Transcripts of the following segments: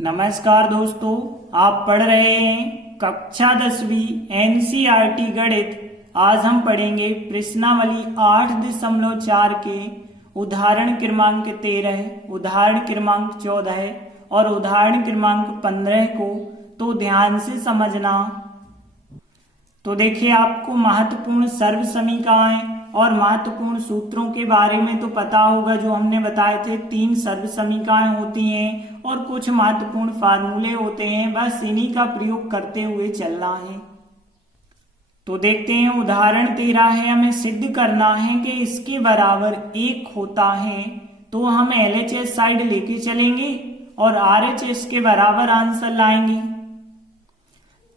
नमस्कार दोस्तों, आप पढ़ रहे हैं कक्षा 10वीं एनसीईआरटी गणित। आज हम पढ़ेंगे प्रश्नावली 8.4 के उदाहरण क्रमांक 13, उदाहरण क्रमांक 14 और उदाहरण क्रमांक 15 को। तो ध्यान से समझना। तो देखिए, आपको महत्वपूर्ण सर्व समीकरण और महत्वपूर्ण सूत्रों के बारे में तो पता होगा, जो हमने बताए थे। 3 सर्व समीकरण होती हैं और कुछ महत्वपूर्ण फार्मूले होते हैं। बस इन्हीं का प्रयोग करते हुए चलना है। तो देखते हैं, उदाहरण 13 है। हमें सिद्ध करना है कि इसके बराबर 1 होता है। तो हम LHS साइड लेके चलेंगे और RHS के बराबर आंसर लाएंगे।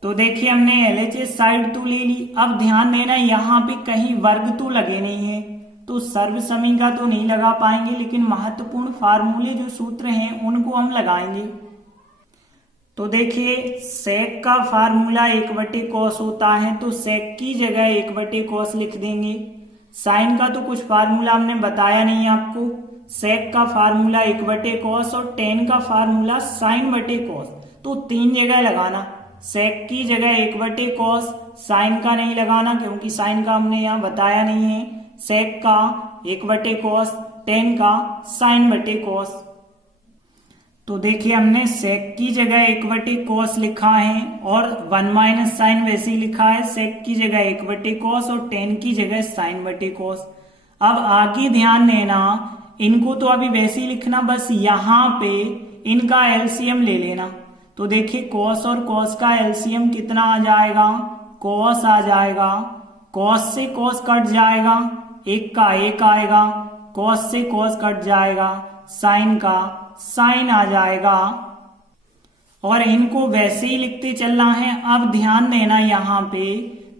तो देखिए, हमने LHS साइड तो ले ली। अब ध्यान देना, यहाँ पे कहीं वर्ग तो लगे नहीं है, तो सर्व समीका तो नहीं लगा पाएंगे, लेकिन महत्वपूर्ण फार्मूले जो सूत्र हैं उनको हम लगाएंगे। तो देखिए, सेक का फार्मूला 1/cos होता है, तो सेक की जगह 1/cos लिख देंगे। साइन का तो कुछ फार्मूला हमने बताया नहीं आपको। सेक का फार्मूला 1/cos और टेन का फार्मूला sin/cos, तो 3 जगह लगाना। सेक की जगह 1/cos, साइन का नहीं लगाना क्योंकि साइन का हमने यहाँ बताया नहीं है। सेक का 1/cos, टेन का sin/cos। तो देखिए, हमने सेक की जगह 1/cos लिखा है और 1 - sin वैसे ही लिखा है। सेक की जगह 1/cos और टेन की जगह sin/cos। अब आगे ध्यान देना, इनको तो अभी वैसे ही लिखना, बस यहाँ पे इनका एलसीएम ले लेना। तो देखिए, cos और cos का एलसीएम कितना आ जाएगा? cos आ जाएगा। cos से cos कट जाएगा, 1 का 1 आएगा। cos से cos कट जाएगा, sin का sin आ जाएगा। और इनको वैसे ही लिखते चलना है। अब ध्यान देना, यहाँ पे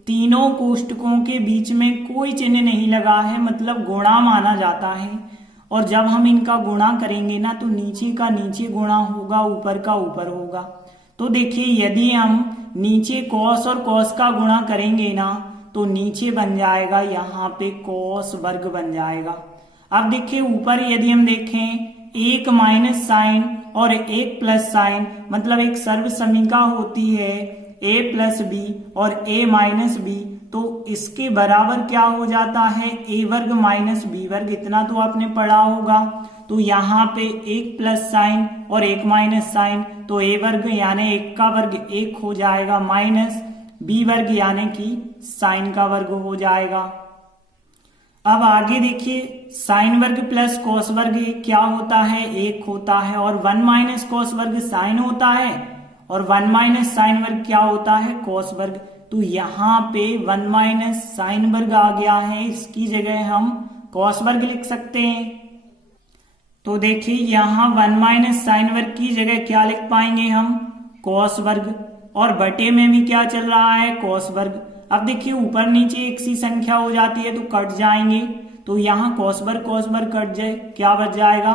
तीनों कोष्टकों के बीच में कोई चिन्ह नहीं लगा है, मतलब गुणा माना जाता है। और जब हम इनका गुणा करेंगे ना, तो नीचे का नीचे गुणा होगा, ऊपर का ऊपर होगा। तो देखिए, यदि हम नीचे cos और cos का गुणा करेंगे ना, तो नीचे बन जाएगा यहाँ पे cos वर्ग बन जाएगा। अब देखिए, ऊपर यदि हम देखें, 1 माइनस साइन और 1 प्लस साइन, मतलब एक सर्व समीका होती है a प्लस बी और a माइनस बी। तो इसके बराबर क्या हो जाता है? a वर्ग माइनस बी वर्ग। इतना तो आपने पढ़ा होगा। तो यहाँ पे 1 प्लस साइन और 1 माइनस साइन, तो a वर्ग यानी 1 का वर्ग 1 हो जाएगा, माइनस b वर्ग यानी कि साइन का वर्ग हो जाएगा। अब आगे देखिए, साइन वर्ग प्लस कॉस वर्ग क्या होता है? 1 होता है। और 1 माइनस कॉस वर्ग साइन होता है, और 1 माइनस साइन वर्ग क्या होता है? कॉस वर्ग। तो यहाँ पे 1 माइनस साइन वर्ग आ गया है, इसकी जगह हम कॉस वर्ग लिख सकते हैं। तो देखिए, यहाँ 1 माइनस साइन वर्ग की जगह क्या लिख पाएंगे हम? कॉस वर्ग। और बटे में भी क्या चल रहा है? कॉस वर्ग। अब देखिए, ऊपर नीचे एक सी संख्या हो जाती है तो कट जाएंगे। तो यहाँ कॉस वर्ग कट जाए, क्या बच जाएगा?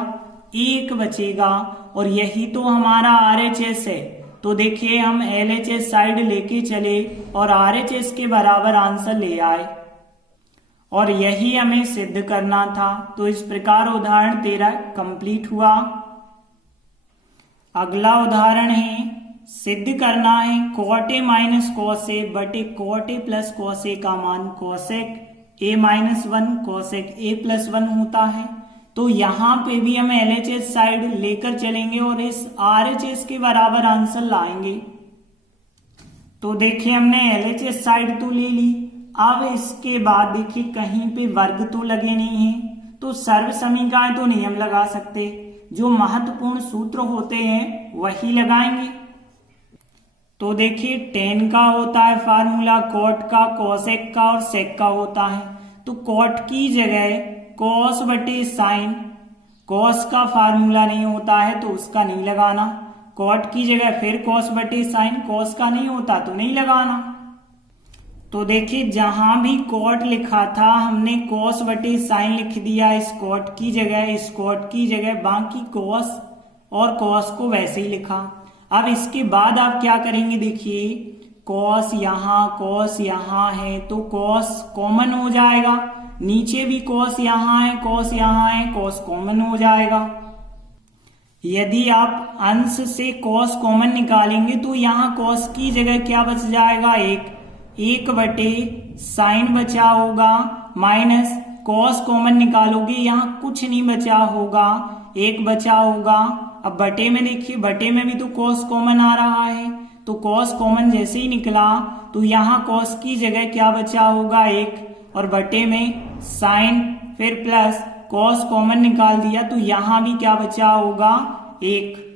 1 बचेगा। और यही तो हमारा RHS है। तो देखिए, हम LHS साइड लेके चले और RHS के बराबर आंसर ले आए, और यही हमें सिद्ध करना था। तो इस प्रकार उदाहरण 13 कंप्लीट हुआ। अगला उदाहरण है, सिद्ध करना है cot a minus cos a बटे cot a plus cos a का मान cosec a minus 1 cosec a plus 1 होता है। तो यहाँ पे भी हम LHS साइड लेकर चलेंगे और इस RHS के बराबर आंसर लाएंगे। तो देखिए, हमने LHS साइड तो ले ली। अब इसके बाद देखिए, कहीं पे वर्ग तो लगे नहीं है, तो सर्व समीकरण तो नहीं हम लगा सकते। जो महत्वपूर्ण सूत्र होते हैं वही लगाएंगे। तो देखिए, टेन का होता है फार्मूला cot का, cosec का और sec का होता है। तो cot की जगह cos बटे साइन, cos का फार्मूला नहीं होता है तो उसका नहीं लगाना। cot की जगह फिर cos बटे साइन, cos का नहीं होता तो नहीं लगाना। तो देखिए, जहां भी cot लिखा था हमने cos बटे साइन लिख दिया इस cot की जगह, इस cot की जगह, बाकी cos और cos को वैसे ही लिखा। अब इसके बाद आप क्या करेंगे? देखिए, cos यहाँ है तो cos कॉमन हो जाएगा, नीचे भी cos यहाँ है, cos यहाँ है, cos कॉमन हो जाएगा। यदि आप अंश से कॉस कॉमन निकालेंगे तो यहाँ कॉस की जगह क्या बच जाएगा, एक बटे साइन बचा होगा, माइनस कॉस कॉमन निकालोगे यहाँ कुछ नहीं बचा होगा, एक बचा होगा। अब बटे में देखिए, बटे में भी तो कॉस कॉमन आ रहा है, तो कॉस कॉमन जैसे ही निकला तो यहाँ कॉस की जगह क्या बचा होगा, एक, और बटे में साइन, फिर प्लस कॉस कॉमन निकाल दिया तो यहाँ भी क्या बचा होगा, एक।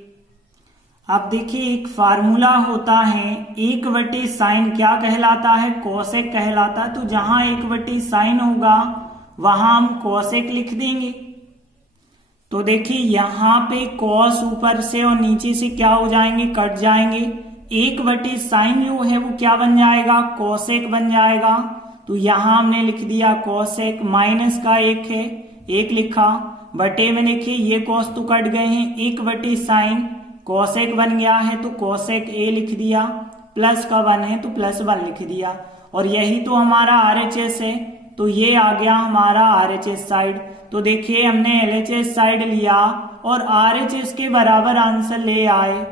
अब देखिए एक फार्मूला होता है, एक बटे साइन क्या कहलाता है, कोसेक कहलाता है। तो जहां एक बटे साइन होगा वहां हम कोसेक लिख देंगे। तो देखिए यहाँ पे कॉस ऊपर से और नीचे से क्या हो जाएंगे, कट जाएंगे। एक बटे साइन जो है वो क्या बन जाएगा, कोसेक बन जाएगा। तो यहां हमने लिख दिया कोसेक, माइनस का एक है, एक लिखा, बटे में देखिए ये कॉस तो कट गए हैं, एक बटे साइन कोसेक बन गया है तो कोसेक ए लिख दिया, प्लस का 1 है तो प्लस 1 लिख दिया। और यही तो हमारा RHS है, तो ये आ गया हमारा RHS साइड। तो देखिए हमने LHS साइड लिया और RHS के बराबर आंसर ले आए,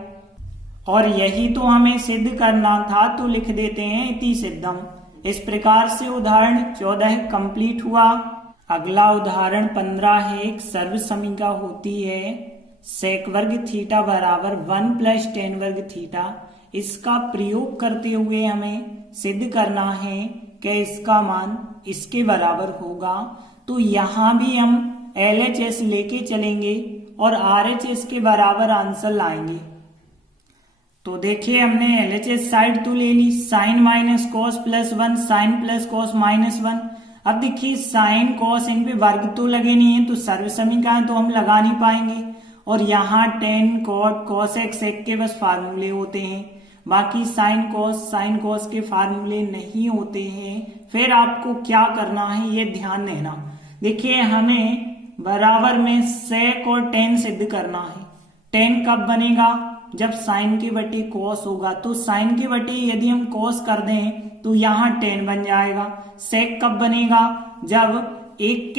और यही तो हमें सिद्ध करना था, तो लिख देते हैं इति सिद्धम। इस प्रकार से उदाहरण 14 कंप्लीट हुआ। अगला उदाहरण 15 है। एक सर्व समीका होती है सेक वर्ग थीटा बराबर 1 प्लस टेन वर्ग थीटा। इसका प्रयोग करते हुए हमें सिद्ध करना है कि इसका मान इसके बराबर होगा। तो यहां भी हम LHS लेके चलेंगे और RHS के बराबर आंसर लाएंगे। तो देखिए हमने LHS साइड तो ले ली, sine minus cos plus 1, sine plus cos minus 1। अब देखिए साइन कॉस इन पे वर्ग तो लगे नहीं है, तो सर्व समीकरण है तो हम लगा नहीं पाएंगे। और यहाँ टेन कॉट कॉसेक सेक के बस फार्मूले होते हैं, बाकी साइन कॉस के फार्मूले नहीं होते हैं। फिर आपको क्या करना है ये ध्यान देना। देखिए हमें बराबर में सेक और टेन सिद्ध करना है। टेन कब बनेगा, जब साइन के बटे कॉस होगा। तो साइन के बटे यदि हम कॉस कर दें तो यहाँ टेन बन जाएगा। सेक कब बनेगा, जब एक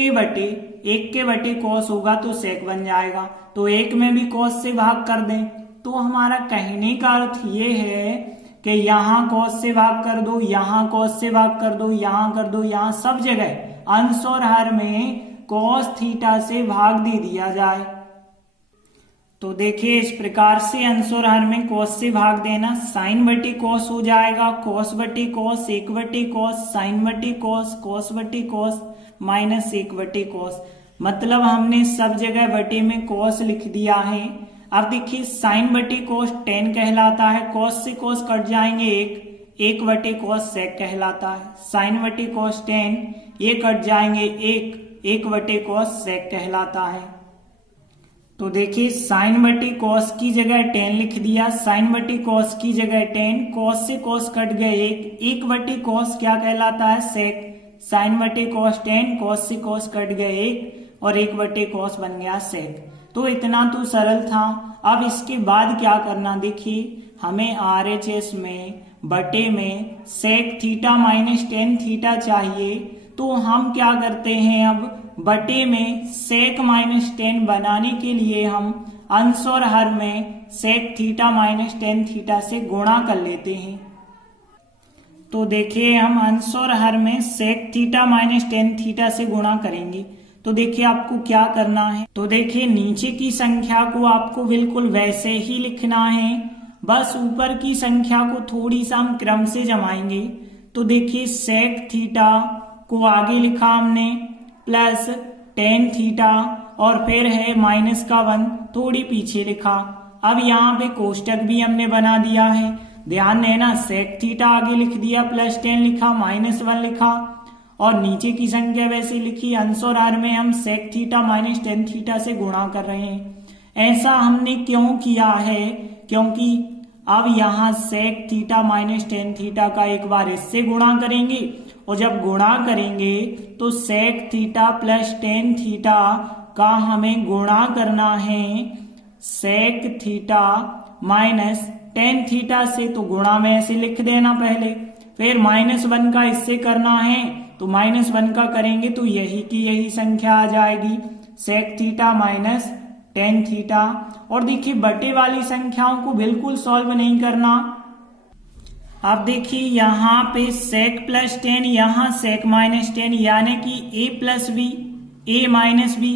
के बटे कॉस होगा तो सेक बन जाएगा। तो एक में भी कॉस से भाग कर दें। तो हमारा कहने का अर्थ ये है कि यहाँ कॉस से भाग कर दो, यहाँ कॉस से भाग कर दो, यहाँ कर दो, यहाँ सब जगह अंश और हर में कॉस थीटा से भाग दे दिया जाए। तो देखिए इस प्रकार से अंश और हर में कॉस से भाग देना, साइन बटे कॉस हो जाएगा, कॉस बटे कॉस, एक बटे कॉस, साइन बटे कॉस, कॉस बटे कॉस, माइनस एक बटे कॉस। मतलब हमने सब जगह बटे में कॉस लिख दिया है। अब देखिए साइन बटे कॉस टेन कहलाता है, कॉस से कॉस कट जाएंगे, एक बटे कॉस सेक कहलाता है। साइन बटे कॉस टेन, ये कट जाएंगे, एक बटे कॉस सेक कहलाता है। तो देखिए साइन बटे कॉस की जगह टेन लिख दिया, साइन बटे कॉस की जगह टेन, कॉस से कॉस कट गए, एक बटे कॉस क्या कहलाता है, सेक। साइन बटे कॉस टेन, कॉस से कॉस कट गए, और एक बटे कॉस बन गया सेक। तो इतना तो सरल था। अब इसके बाद क्या करना, देखिए हमें RHS में बटे में sec theta minus tan theta चाहिए। तो हम क्या करते हैं, अब बटे में सेक माइनस टेन बनाने के लिए हम अंश और हर में sec theta minus tan theta से गुणा कर लेते हैं। तो देखिए हम अंश और हर में sec theta minus tan theta से गुणा करेंगे। तो देखिए आपको क्या करना है, तो देखिए नीचे की संख्या को आपको बिल्कुल वैसे ही लिखना है, बस ऊपर की संख्या को थोड़ी सा हम क्रम से जमाएंगे। तो देखिए सेक थीटा को आगे लिखा हमने, प्लस टेन थीटा, और फिर है माइनस का 1 थोड़ी पीछे लिखा। अब यहाँ पे कोष्टक भी हमने बना दिया है, ध्यान देना, सेक थीटा आगे लिख दिया, प्लस 10 लिखा, माइनस 1 लिखा, और नीचे की संख्या वैसे लिखी। अंश और हर में हम sec theta minus tan theta से गुणा कर रहे हैं। ऐसा हमने क्यों किया है, क्योंकि अब यहाँ sec theta minus tan theta का एक बार इससे गुणा करेंगे, और जब गुणा करेंगे तो sec theta plus tan theta का हमें गुणा करना है sec theta minus tan theta से। तो गुणा में ऐसे लिख देना पहले, फिर माइनस 1 का इससे करना है, तो माइनस 1 का करेंगे तो यही की यही संख्या आ जाएगी, sec theta minus tan theta. और देखिए बटे वाली संख्याओं को बिल्कुल सॉल्व नहीं करना। अब देखिए यहाँ पे सेक प्लस 10, यहाँ सेक माइनस 10, यानी कि a plus B, a minus B,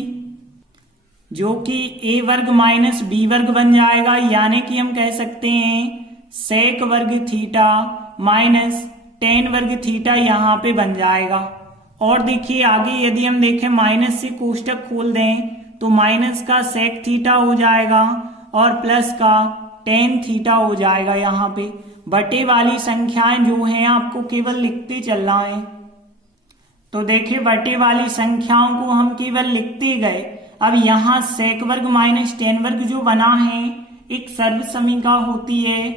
जो कि a वर्ग माइनस बी वर्ग बन जाएगा। यानी कि हम कह सकते हैं सेक वर्ग थीटा माइनस टेन वर्ग थीटा यहाँ पे बन जाएगा। और देखिए आगे यदि हम देखें माइनस से कोष्टक खोल दें तो माइनस का सेक थीटा हो जाएगा और प्लस का टेन थीटा हो जाएगा। यहाँ पे बटे वाली संख्याएं जो हैं आपको केवल लिखते चलना है। तो देखिए बटे वाली संख्याओं को हम केवल लिखते गए। अब यहाँ सेक वर्ग माइनस टेन वर्ग जो बना है एक सर्व समीका होती है।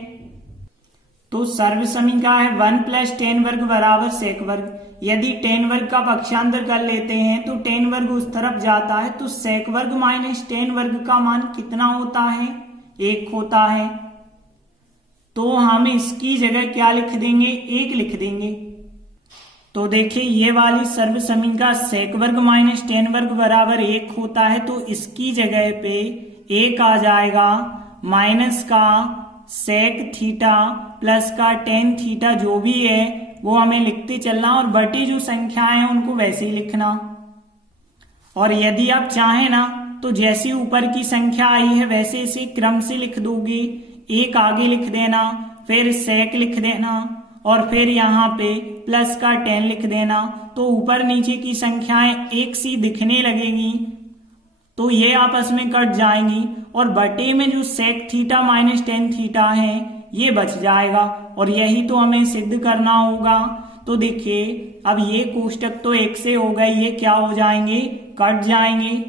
तो सर्व समीका है 1 प्लस टेन वर्ग बराबर सेक वर्ग। यदि टेन वर्ग का पक्षांतर कर लेते हैं तो टेन वर्ग उस तरफ जाता है, तो सेक वर्ग माइनस टेन वर्ग का मान कितना होता है? 1 होता है। तो हम इसकी जगह क्या लिख देंगे? 1 लिख देंगे। तो देखिए ये वाली सर्व समीका सेक वर्ग माइनस टेन वर्ग बराबर 1 होता है, तो इसकी जगह पे 1 आ जाएगा, माइनस का सेक थीटा प्लस का टेन थीटा जो भी है वो हमें लिखते चलना, और बटी जो संख्याएं हैं उनको वैसे ही लिखना। और यदि आप चाहें ना तो जैसे ऊपर की संख्या आई है वैसे इसे क्रम से लिख दोगे। 1 आगे लिख देना, फिर सेक लिख देना और फिर यहाँ पे प्लस का 10 लिख देना। तो ऊपर नीचे की संख्याएं एक सी दिखने लगेंगी, तो ये आपस में कट जाएंगी और बटे में जो sec theta minus tan theta है ये बच जाएगा, और यही तो हमें सिद्ध करना होगा। तो देखिए अब ये कोष्टक तो 1 से हो गए, ये क्या हो जाएंगे? कट जाएंगे,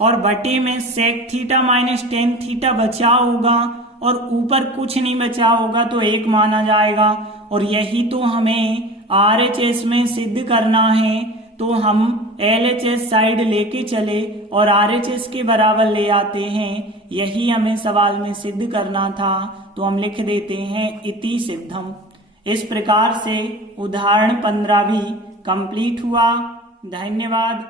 और बटे में sec theta minus tan theta बचा होगा और ऊपर कुछ नहीं बचा होगा तो 1 माना जाएगा। और यही तो हमें RHS में सिद्ध करना है। तो हम LHS साइड लेके चले और RHS के बराबर ले आते हैं, यही हमें सवाल में सिद्ध करना था। तो हम लिख देते हैं इति सिद्धम। इस प्रकार से उदाहरण 15 भी कंप्लीट हुआ। धन्यवाद।